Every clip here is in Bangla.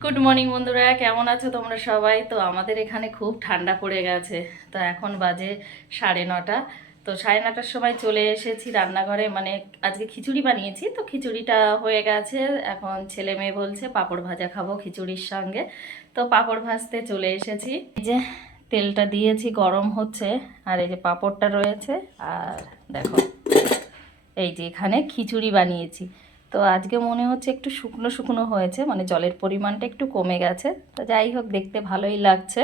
গুড মর্নিং বন্ধুরা, কেমন আছো তোমরা সবাই? তো আমাদের এখানে খুব ঠান্ডা পড়ে গেছে। তো এখন বাজে 9:30। তো 9:30টার সময় চলে এসেছি রান্নাঘরে, মানে আজকে খিচুড়ি বানিয়েছি, তো খিচুড়িটা হয়ে গেছে। এখন ছেলে মেয়ে বলছে পাঁপড় ভাজা খাবো খিচুড়ির সঙ্গে, তো পাঁপড় ভাজতে চলে এসেছি। এই যে তেলটা দিয়েছি, গরম হচ্ছে, আর এই যে পাঁপড়টা রয়েছে। আর দেখো এই যে এখানে খিচুড়ি বানিয়েছি। তো আজকে মনে হচ্ছে একটু শুকনো শুকনো হয়েছে, মানে জলের পরিমাণটা একটু কমে গেছে। তো যাই হোক, দেখতে ভালোই লাগছে,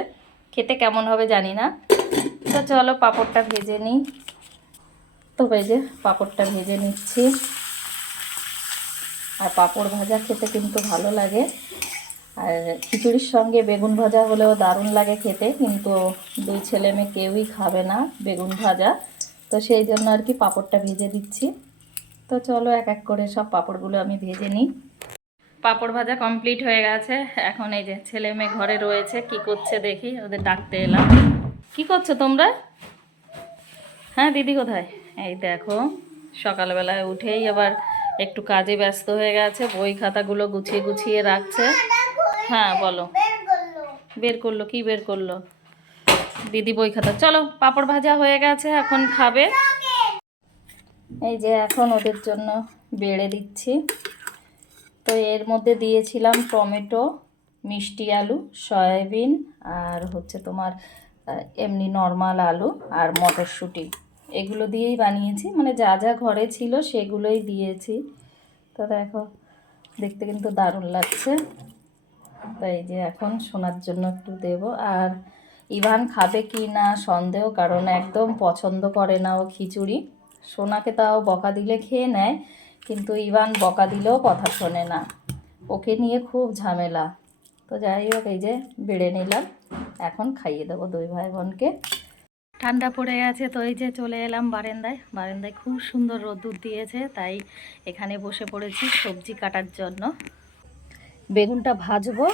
খেতে কেমন হবে জানি না। তো চলো পাঁপড়টা ভেজে নিই। তো এই যে পাঁপড়টা ভেজে নিচ্ছি। আর পাঁপড় ভাজা খেতে কিন্তু ভালো লাগে, আর খিচুড়ির সঙ্গে বেগুন ভাজা হলেও দারুণ লাগে খেতে, কিন্তু দুই ছেলে মেয়ে কেউই খাবে না বেগুন ভাজা। তো সেই জন্য আর কি পাঁপড়টা ভেজে দিচ্ছি। তো চলো এক এক করে সব পাঁপড়গুলো আমি ভেজে নিই। পাঁপড় ভাজা কমপ্লিট হয়ে গেছে। এখন এই যে ছেলে মেয়ে ঘরে রয়েছে, কি করছে দেখি, ওদের ডাকতে এলাম। কি করছো তোমরা? হ্যাঁ, দিদি কোথায়? এই দেখো, সকালবেলায় উঠেই আবার একটু কাজে ব্যস্ত হয়ে গেছে, বই খাতাগুলো গুছিয়ে গুছিয়ে রাখছে। হ্যাঁ বলো। বের করলো? কি বের করলো? দিদি বই খাতা। চলো, পাঁপড় ভাজা হয়ে গেছে, এখন খাবে। এই যে এখন ওদের জন্য বেড়ে দিচ্ছি। তো এর মধ্যে দিয়েছিলাম টমেটো, মিষ্টি আলু, সয়াবিন, আর হচ্ছে তোমার এমনি নর্মাল আলু আর মটরশুঁটি। এগুলো দিয়েই বানিয়েছি, মানে যা যা ঘরে ছিল সেগুলোই দিয়েছি। তো দেখো, দেখতে কিন্তু দারুণ লাগছে। তাই যে এখন শোনার জন্য একটু দেব। আর ইভান খাবে কি না সন্দেহ, কারণ একদম পছন্দ করে না ও খিচুড়ি। সোনাকে তাও বকা দিলে খেয়ে নেয়, কিন্তু ইভান বকা দিলেও কথা শোনে না, ওকে নিয়ে খুব ঝামেলা। তো যাই হোক, এই যে বেড়ে নিলাম, এখন খাইয়ে দেবো দুই ভাই বোনকে। ঠান্ডা পড়ে গেছে, তো এই যে চলে এলাম বারান্দায়। বারান্দায় খুব সুন্দর রোদ্দুর দিয়েছে, তাই এখানে বসে পড়েছি সবজি কাটার জন্য। বেগুনটা ভাজবো,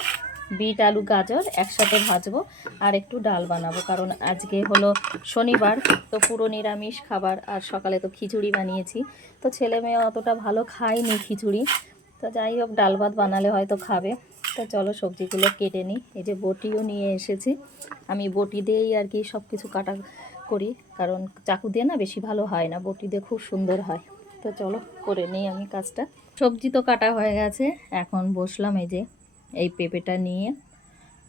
বিট আলু গাজর একসাথে ভাজবো, আর একটু ডাল বানাবো, কারণ আজকে হলো শনিবার, তো পুরো নিরামিষ খাবার। আর সকালে তো খিচুড়ি বানিয়েছি, তো ছেলে মেয়ে অতটা ভালো খায়নি খিচুড়ি। তো যাই হোক, ডাল ভাত বানালে হয়তো খাবে। তো চলো সবজিগুলো কেটে নিই। এই যে বটিও নিয়ে এসেছি, আমি বটি দিয়েই আর কি সব কিছু কাটা করি, কারণ চাকু দিয়ে না বেশি ভালো হয় না, বটি দিয়ে খুব সুন্দর হয়। তো চলো করে নিই আমি কাজটা। সবজি তো কাটা হয়ে গেছে, এখন বসলাম এই যে এই পেঁপেটা নিয়ে।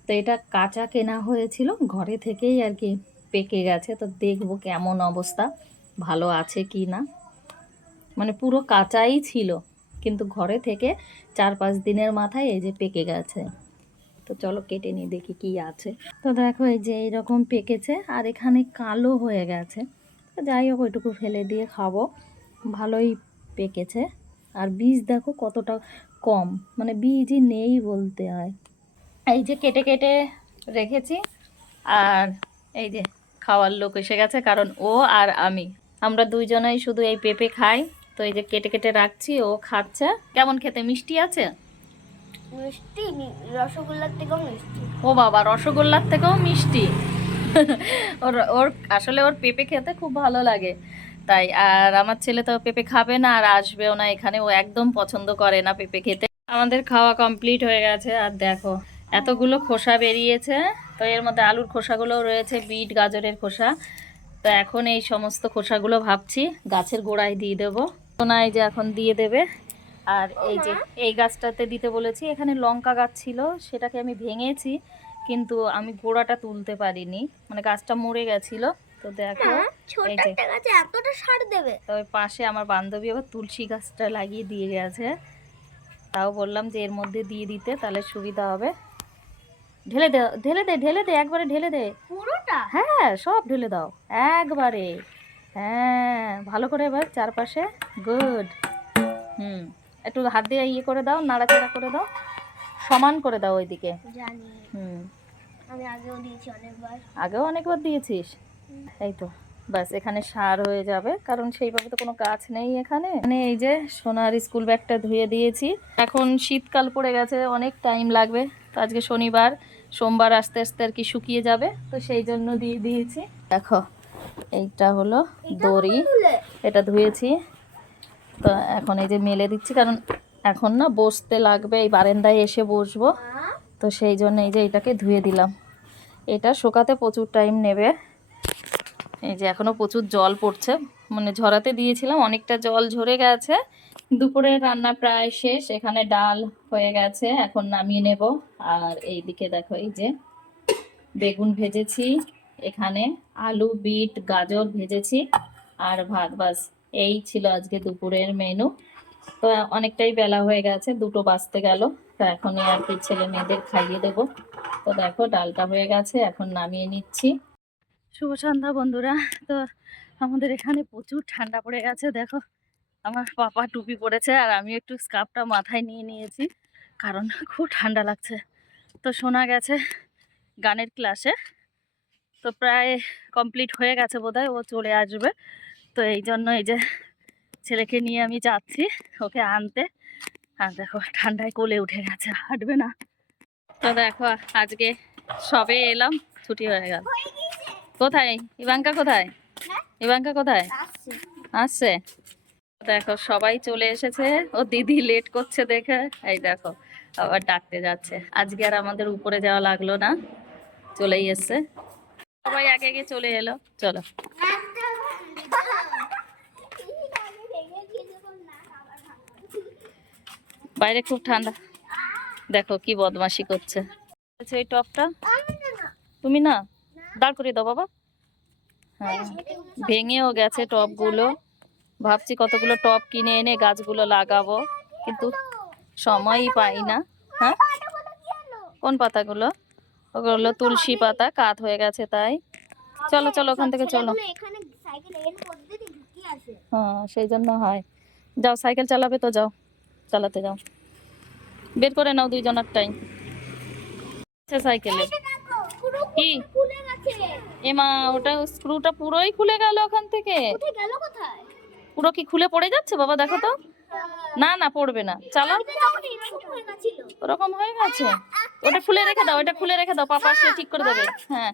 তো এটা কাঁচা কেনা হয়েছিল, ঘরে থেকেই আর কি পেকে গেছে। তো দেখবো কেমন অবস্থা, ভালো আছে কি না। মানে পুরো কাঁচাই ছিল, কিন্তু ঘরে থেকে 4-5 দিনের মাথায় এই যে পেকে গেছে। তো চলো কেটে নিই, দেখি কি আছে। তো দেখো এই যে এইরকম পেকেছে, আর এখানে কালো হয়ে গেছে। তো যাই হোক, ওইটুকু ফেলে দিয়ে খাবো, ভালোই পেকেছে। আর বীজ দেখো কতটা কম, মানে বীজই নেই বলতে হয়। এই যে কেটে কেটে রেখেছি। আর এই যে খাওয়ার লোক এসে গেছে, কারণ ও আর আমরা দুইজনেই শুধু এই পেঁপে খাই। তো এই যে কেটে কেটে রাখছি, ও খাচ্ছে। কেমন খেতে? মিষ্টি আছে? মিষ্টি, রসগোল্লার থেকেও মিষ্টি। ও বাবা, রসগোল্লার থেকেও মিষ্টি! ওর ওর আসলে ওর পেঁপে খেতে খুব ভালো লাগে, তাই। আর আমার ছেলে তো পেঁপে খাবে না, আর আসবেও না এখানে, ও একদম পছন্দ করে না পেঁপে খেতে। আমাদের খাওয়া কমপ্লিট হয়ে গেছে, আর দেখো এতগুলো খোসা বেরিয়েছে। তো এর মধ্যে আলুর খোসাগুলোও রয়েছে, বিট গাজরের খোসা। তো এখন এই সমস্ত খোসাগুলো ভাবছি গাছের গোড়ায় দিয়ে দেবো। তো না, এই যে এখন দিয়ে দেবে। আর এই যে এই গাছটাতে দিতে বলেছি, এখানে লঙ্কা গাছ ছিল, সেটাকে আমি ভেঙেছি, কিন্তু আমি গোড়াটা তুলতে পারিনি, মানে গাছটা মরে গেছিল। তো দেখো এই যে এতটা সার দেবে। তো ওই পাশে আমার বান্ধবী আবার তুলসী গাছটা লাগিয়ে দিয়ে গেছে। তাও বললাম যে এর মধ্যে দিয়ে দিতে, তাহলে সুবিধা হবে। ঢেলে দে, ঢেলে দে, ঢেলে দে, একবারে ঢেলে দে। পুরোটা? হ্যাঁ, সব ঢেলে দাও একবারে। হ্যাঁ, ভালো করে এবার চারপাশে। গুড। হুম, একটু হাত দিয়ে ইয়ে করে দাও, নাড়াচাড়া করে দাও, সমান করে দাও ওইদিকে। জানি, হুম, আমি আগেও দিয়েছি অনেকবার। আগেও অনেকবার দিয়েছিস? এই তো, ব্যাস এখানে সার হয়ে যাবে, কারণ সেইভাবে তো কোনো গাছ নেই এখানে। মানে এই যে সোনার স্কুল ব্যাগটা ধুয়ে দিয়েছি। এখন শীতকাল পড়ে গেছে, অনেক টাইম লাগবে। তো আজকে শনিবার, সোমবার আস্তে আস্তে আর কি শুকিয়ে যাবে, তো সেই জন্য দিয়ে দিয়েছি। দেখো এইটা হলো দড়ি, এটা ধুয়েছি। তো এখন এই যে মেলে দিচ্ছি, কারণ এখন না বসতে লাগবে, এই বারান্দায় এসে বসবো। তো সেই জন্য এই যে এটাকে ধুয়ে দিলাম। এটা শুকাতে প্রচুর টাইম নেবে। এই যে এখনো প্রচুর জল পড়ছে, মানে ঝরাতে দিয়েছিলাম, অনেকটা জল ঝরে গেছে। দুপুরের রান্না প্রায় শেষ, এখানে ডাল হয়ে গেছে, এখন নামিয়ে নেব। আর এইদিকে দেখো এই যে বেগুন ভেজেছি, এখানে আলু বিট গাজর ভেজেছি, আর ভাত, বাস এই ছিল আজকে দুপুরের মেনু। তো অনেকটাই বেলা হয়ে গেছে, 2টো বাজতে গেল। তো এখন আর কি ছেলে মেয়েদের খাইয়ে দেবো। তো দেখো ডালটা হয়ে গেছে, এখন নামিয়ে নিচ্ছি। শুভ সন্ধ্যা বন্ধুরা। তো আমাদের এখানে প্রচুর ঠান্ডা পড়ে গেছে, দেখো আমার পাপা টুপি পরেছে আর আমি একটু স্কার্ফটা মাথায় নিয়ে নিয়েছি, কারণ খুব ঠান্ডা লাগছে। তো শোনা গেছে গানের ক্লাসে, তো প্রায় কমপ্লিট হয়ে গেছে বোধহয়, ও চলে আসবে। তো এই জন্য এই যে ছেলেকে নিয়ে আমি যাচ্ছি ওকে আনতে। আর দেখো ঠান্ডায় কোলে উঠে গেছে, হাঁটবে না। তো দেখো আজকে সবে এলাম, ছুটি হয়ে গেল। কোথায় ইভাঙ্কা, কোথায় ইভাঙ্কা, কোথায় আসছে? দেখো সবাই চলে এসেছে, ও দিদি লেট করছে দেখে এই দেখো আবার ডাকতে যাচ্ছে। আজকে আর আমাদের উপরে যাওয়া লাগলো না, চলেই এসছে। সবাই আগে আগে চলে এলো, চলো। বাইরে খুব ঠান্ডা, দেখো কি বদমাশি করছে। এই টপটা তুমি না দাঁড় করিয়ে দাও বাবা। হ্যাঁ, ভেঙেও গেছে টপগুলো। ভাবছি কতগুলো টপ কিনে এনে গাছগুলো লাগাবো, কিন্তু সময়ই পাই না। হ্যাঁ, কোন পাতাগুলো? ওগুলো তুলসী পাতা, কাত হয়ে গেছে তাই। চলো চলো ওখান থেকে চলো। হ্যাঁ সেই জন্য হয়। যাও সাইকেল চালাবে তো যাও, চালাতে যাও, বের করে নাও 2জনেরটাই সাইকেলে। কি এমা, ওটা স্ক্রুটা পুরোই খুলে গেল ওখান থেকে। পুরো কি খুলে পড়ে যাচ্ছে বাবা? দেখো তো। না না পড়বে না, চালাও। ওরকম হয়ে গেছে, ওটা খুলে রেখে দাও, ওটা খুলে রেখে দাও, পাপা সে ঠিক করে দেবে। হ্যাঁ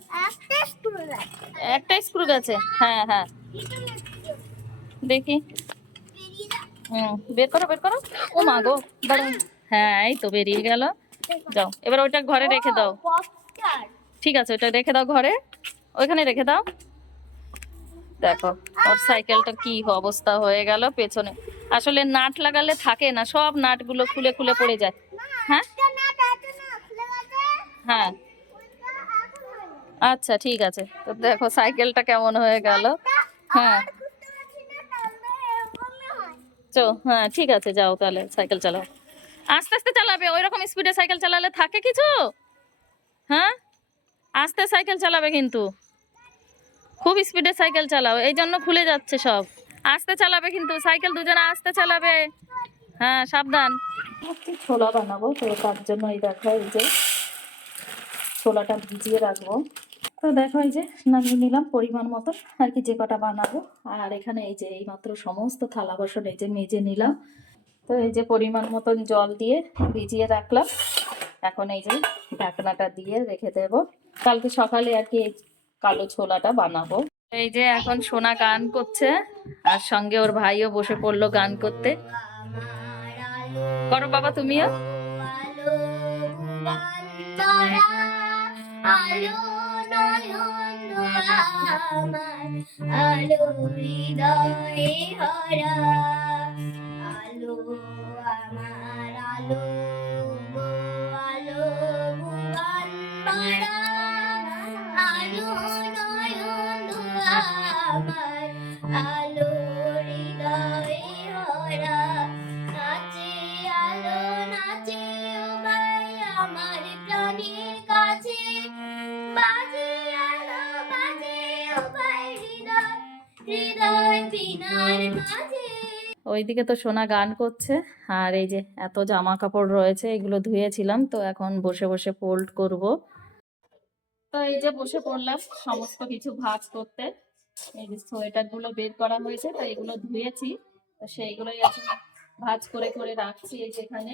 একটা স্ক্রু গেছে, হ্যাঁ হ্যাঁ দেখি। বের করো বের করো। ও মা গো, দাঁড়াও। হ্যাঁ এই তো বেরিয়ে গেল। যাও এবার ওইটা ঘরে রেখে দাও। ঠিক আছে ওটা রেখে দাও ঘরে, ওইখানে রেখে দাও। দেখো ওর সাইকেলটার কি অবস্থা হয়ে গেল পেছনে। আসলে নাট লাগালে থাকে না, সব নাটগুলো খুলে খুলে পড়ে যায়। হ্যাঁ হ্যাঁ আচ্ছা ঠিক আছে। তো দেখো সাইকেলটা কেমন হয়ে গেল। হ্যাঁ হ্যাঁ ঠিক আছে, যাও তাহলে সাইকেল চালাও। আস্তে আস্তে চালাবে, ওই রকম স্পিডে সাইকেল চালালে থাকে কিছু? হ্যাঁ আস্তে সাইকেল চালাবে, কিন্তু খুব স্পিডে সাইকেল চালাও, এই জন্য খুলে যাচ্ছে সব। আস্তে চালাবে কিন্তু সাইকেল, দুজনে আস্তে চালাবে। হ্যাঁ সাবধান। ছোলা বানাবো, তো তার জন্য এই দেখো এই যে ছোলাটা ভিজিয়ে রাখবো। তো দেখো এই যে নামিয়ে নিলাম পরিমাণ মতো আর কি, যে কটা বানাবো। আর এখানে এই যে এইমাত্র সমস্ত থালা বাসন এই যে মেজে নিলাম। তো এই যে পরিমাণ মতন জল দিয়ে ভিজিয়ে রাখলাম, এখন এই যে ঢাকনাটা দিয়ে রেখে দেব। কালকে সকালে আর কি কালো ছোলাটা বানাবো। এই যে এখন সোনা গান করছে, আর সঙ্গে ওর ভাইও বসে পড়লো গান করতে। করো বাবা তুমিও। আলো নয়ন আমার, আলো হৃদয়ে ভরা, আলো আমার আলো, আলো ভুবন ভরা, আলো নয়ন আমার, আলো হৃদয়ে ভরা, নাচে আলো নাচে ও ভাই আমার প্রাণের কাছে, বাজে আলো বাজে ও ভাই হৃদয়, হৃদয় বিনার মাঝে। ওইদিকে তো সোনা গান করছে, আর এই যে এত জামা কাপড় রয়েছে, এগুলো ধুয়েছিলাম, তো এখন বসে বসে ফোল্ড করব। তো এই যে বসে পড়লাম সমস্ত কিছু ভাঁজ করতে। এই যে সোয়েটার গুলো বের করা হয়েছে, তো এগুলো ধুয়েছি, তো সেইগুলোই এখন ভাঁজ করে করে রাখছি এই যে এখানে।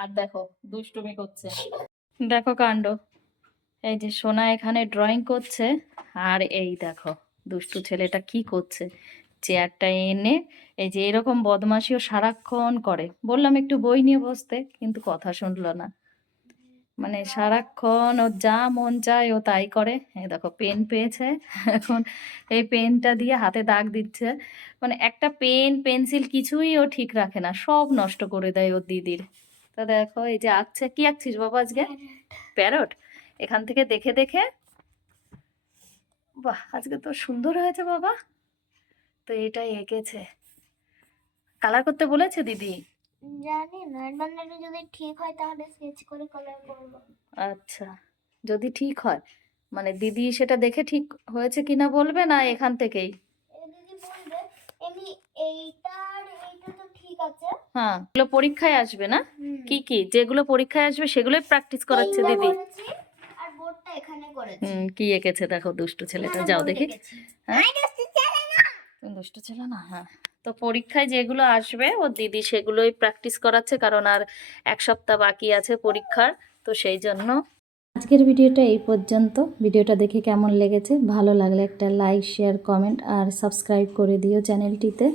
আর দেখো দুষ্টুমি করছে, দেখো কাণ্ড। এই যে সোনা এখানে ড্রয়িং করছে, আর এই দেখো দুষ্টু ছেলেটা কি করছে, চেয়ারটা এনে এই যে এরকম বদমাশিও সারাক্ষণ করে। বললাম একটু বই নিয়ে বসতে, কিন্তু কথা শুনলো না। মানে সারাক্ষণ ও যা মন চায় ও তাই করে। এই দেখো পেন পেয়েছে, এখন এই পেনটা দিয়ে হাতে দাগ দিচ্ছে। মানে একটা পেন পেন্সিল কিছুই ও ঠিক রাখে না, সব নষ্ট করে দেয় ওর দিদির। তো দেখো এই যে আঁকছে, কি আঁকছিস বাবা আজকে? প্যারট। এখান থেকে দেখে দেখে, বাহ আজকে তো সুন্দর হয়েছে বাবা। তো এটাই এঁকেছে। কালার করতে বলেছে দিদি? জানি না, মানে এটা যদি ঠিক হয় তাহলে স্কেচ করে কালার করবো। আচ্ছা, যদি ঠিক হয় মানে দিদি সেটা দেখে ঠিক হয়েছে কিনা বলবে, না এখান থেকেই? এটা দিদি বলবে। এমনি এইটার এইটা তো ঠিক আছে। হ্যাঁ, এগুলো পরীক্ষায় আসবে না? হুম। কি কি যেগুলো পরীক্ষায় আসবে সেগুলোই প্র্যাকটিস করাচ্ছে এইটা দিদি। করেছি, আর বোর্ডটা এখানে করেছি। কি এঁকেছে দেখো দুষ্টু ছেলেটা, এখানে যাও বোর্ড দেখি। এঁকেছি। হ্যাঁ, আই দোস্ত চলে না। তুমি দুষ্টু ছিল না? হ্যাঁ। তো পরীক্ষায় যেগুলো আসবে ও দিদি সেগুলোই প্র্যাকটিস করাচ্ছে, কারণ আর 1 সপ্তাহ বাকি আছে পরীক্ষার। তো সেই জন্য আজকের ভিডিওটা এই পর্যন্ত। ভিডিওটা দেখে কেমন লেগেছে, ভালো লাগলে একটা লাইক, শেয়ার, কমেন্ট আর সাবস্ক্রাইব করে দিও চ্যানেলটিতে।